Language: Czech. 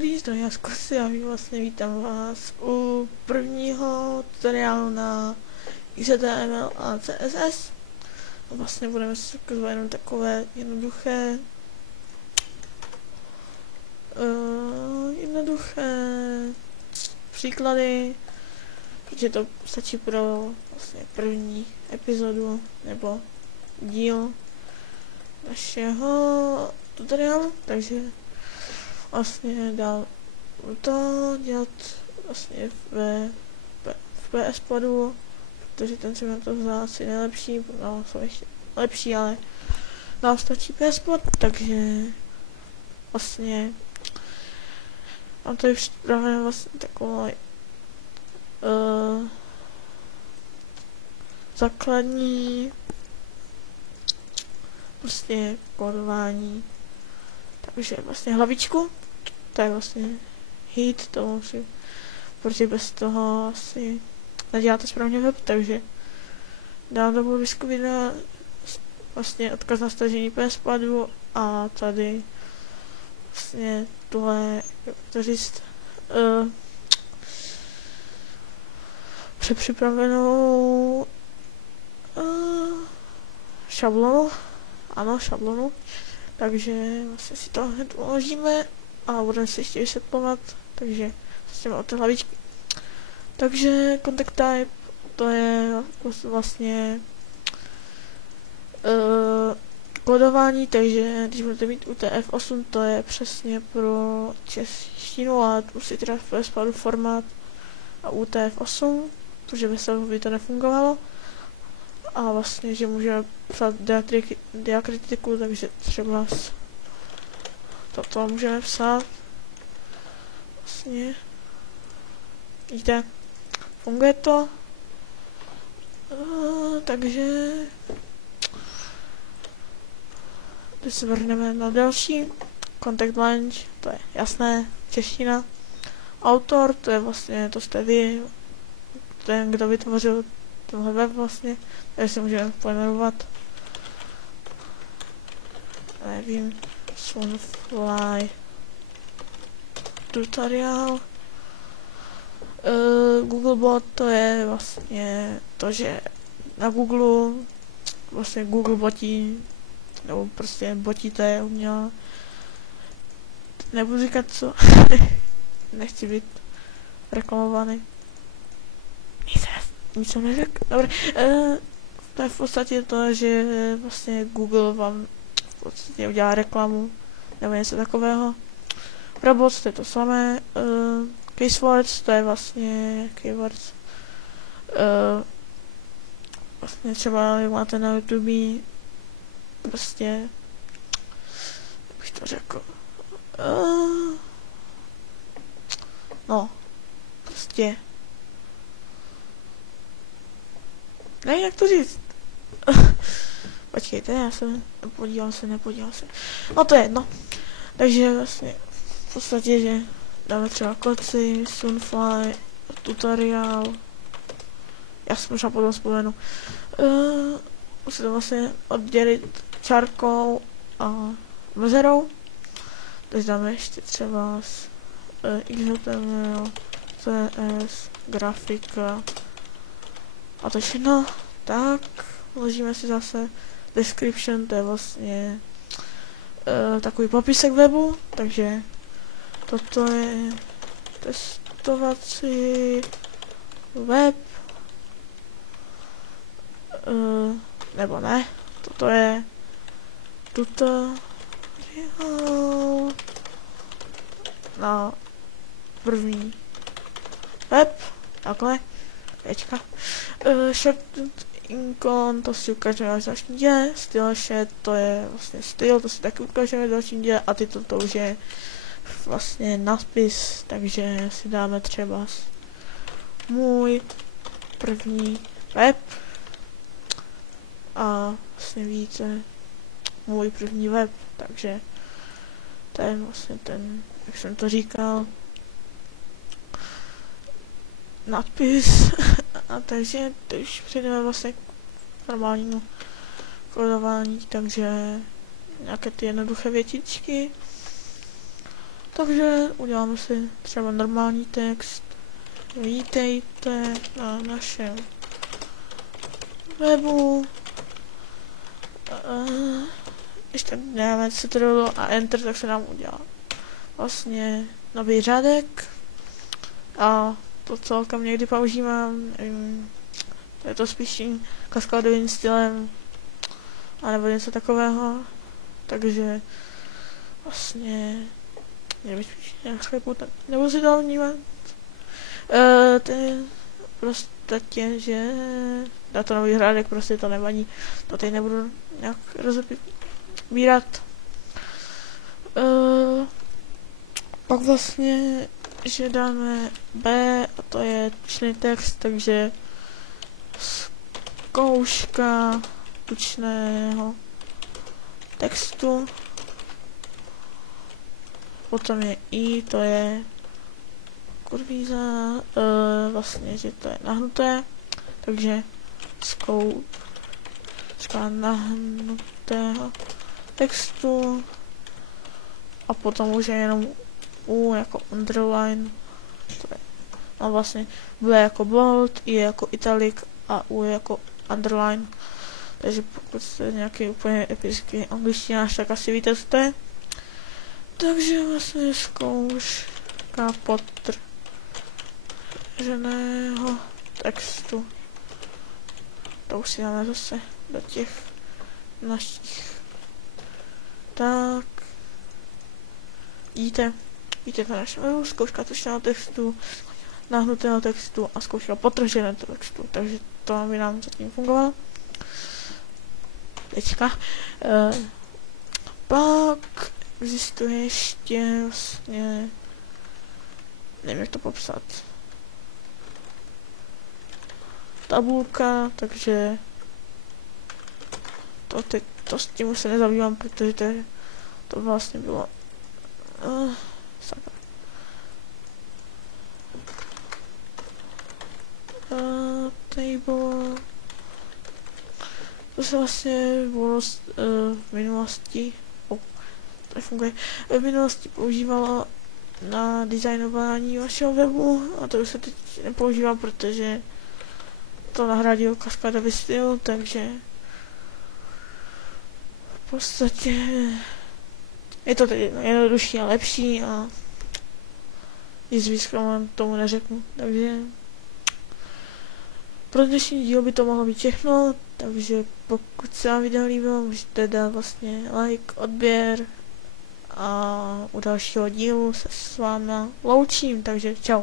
dobrý, zdravím vás kusy a vlastně vítám vás u prvního tutoriálu na XHTML a CSS. A vlastně budeme se ukazovat jenom takové jednoduché příklady, protože to stačí pro vlastně první epizodu nebo díl našeho tutoriálu, takže vlastně dál to dělat vlastně v PS Podu, protože ten se mi to zdá asi nejlepší, no jsou ještě lepší, ale nám stačí PS Pod, takže vlastně mám tady připravené vlastně takové základní prostě kódování. Takže vlastně hlavičku, to je vlastně hit, to musí, protože bez toho asi neděláte správně web, takže dám do popisku videa vlastně odkaz na stažení PS Padu a tady vlastně tuhle, jak to říct, přepřipravenou šablonu, ano, šablonu. Takže vlastně si to hned uložíme a budeme si ještě vysvětlovat, takže začneme od té hlavičky. Takže contact type, to je vlastně kódování, takže když budete mít UTF-8, to je přesně pro češtinu, ale musí teda v spadu formát a UTF-8, protože bez toho by to nefungovalo. A vlastně, že můžeme psát diakritiku, takže třeba toto můžeme psát. Vlastně, vidíte, funguje to. Takže teď se vrhneme na další. Contact launch, to je jasné, čeština. Autor, to je vlastně, to jste vy, ten, kdo vytvořil tenhle web vlastně, takže si můžeme pojmenovat, nevím, Sunfly tutorial. Googlebot, to je vlastně to, že na Google vlastně Google botí, nebo prostě botí, to je umělá, nebudu říkat co, nechci být reklamovaný. Nic jsem neřekl. Dobré, to je v podstatě to, že vlastně Google vám v podstatě udělá reklamu nebo něco takového. Robots, to je to samé. Keywords, to je vlastně keywords. Vlastně třeba jak máte na YouTube, prostě, jak bych to řekl. No, prostě. Ne, jak to říct? Počkejte, já jsem nepodíval se. No to je jedno. Takže vlastně v podstatě, že dáme třeba koci, Sunfly, tutorial. Já si možná potom vzpomenu. Musím to vlastně oddělit čárkou a mezerou. Takže dáme ještě třeba XHTML, CS, grafika. A to všechno, tak vložíme si zase description, to je vlastně takový popisek webu, takže toto je testovací web, nebo ne, toto je tutorial na první web, takhle. Tečka. Shortcut icon, to si ukážeme až dalším díle. Style shed, to je vlastně styl, to si taky ukážeme v dalším díle. A tyto to už je vlastně nadpis, takže si dáme třeba můj první web. A vlastně více můj první web, takže to je vlastně ten, jak jsem to říkal, nadpis. A takže už přejdeme vlastně k normálnímu kódování, takže nějaké ty jednoduché větičky. Takže uděláme si třeba normální text. Vítejte na našem webu. Když tak dáme ctrl a enter, tak se nám udělá vlastně nový řádek. A to celkem někdy používám. Je to spíš kaskádovým stylem anebo něco takového. Takže vlastně nebudu si to vnímat. To je prostě, že dá to nový řádek, prostě to nevadí. To teď nebudu nějak rozebírat. Pak vlastně, že dáme B a to je tučný text, takže zkouška tučného textu. Potom je I, to je kurvíza, vlastně, že to je nahnuté, takže zkouška nahnutého textu a potom už je jenom U jako underline, to je, no vlastně B jako bold, I jako italic a U jako underline, takže pokud jste nějaký úplně epický angličtinář, tak asi víte, co to je. Takže vlastně zkouška podtrženého textu. To už si dáme zase do těch našich. Tak. Vidíte na našem webu, zkouška tučného textu, nahnutého textu a zkouška podtrženého textu. Takže to by nám zatím fungovalo. Teďka. Pak existuje ještě vlastně, nevím jak to popsat, tabulka, takže to s tím už se nezabývám, protože to vlastně bylo sakra. Table, to se vlastně v minulosti nefunguje. V minulosti používalo na designování vašeho webu a to už se teď nepoužívá, protože to nahradil kaskádový styl, takže v podstatě je to teď jednodušší a lepší a nic víc tomu neřeknu, takže pro dnešní díl by to mohlo být všechno, takže pokud se vám video líbilo, můžete dát vlastně like, odběr a u dalšího dílu se s vámi loučím, takže čau.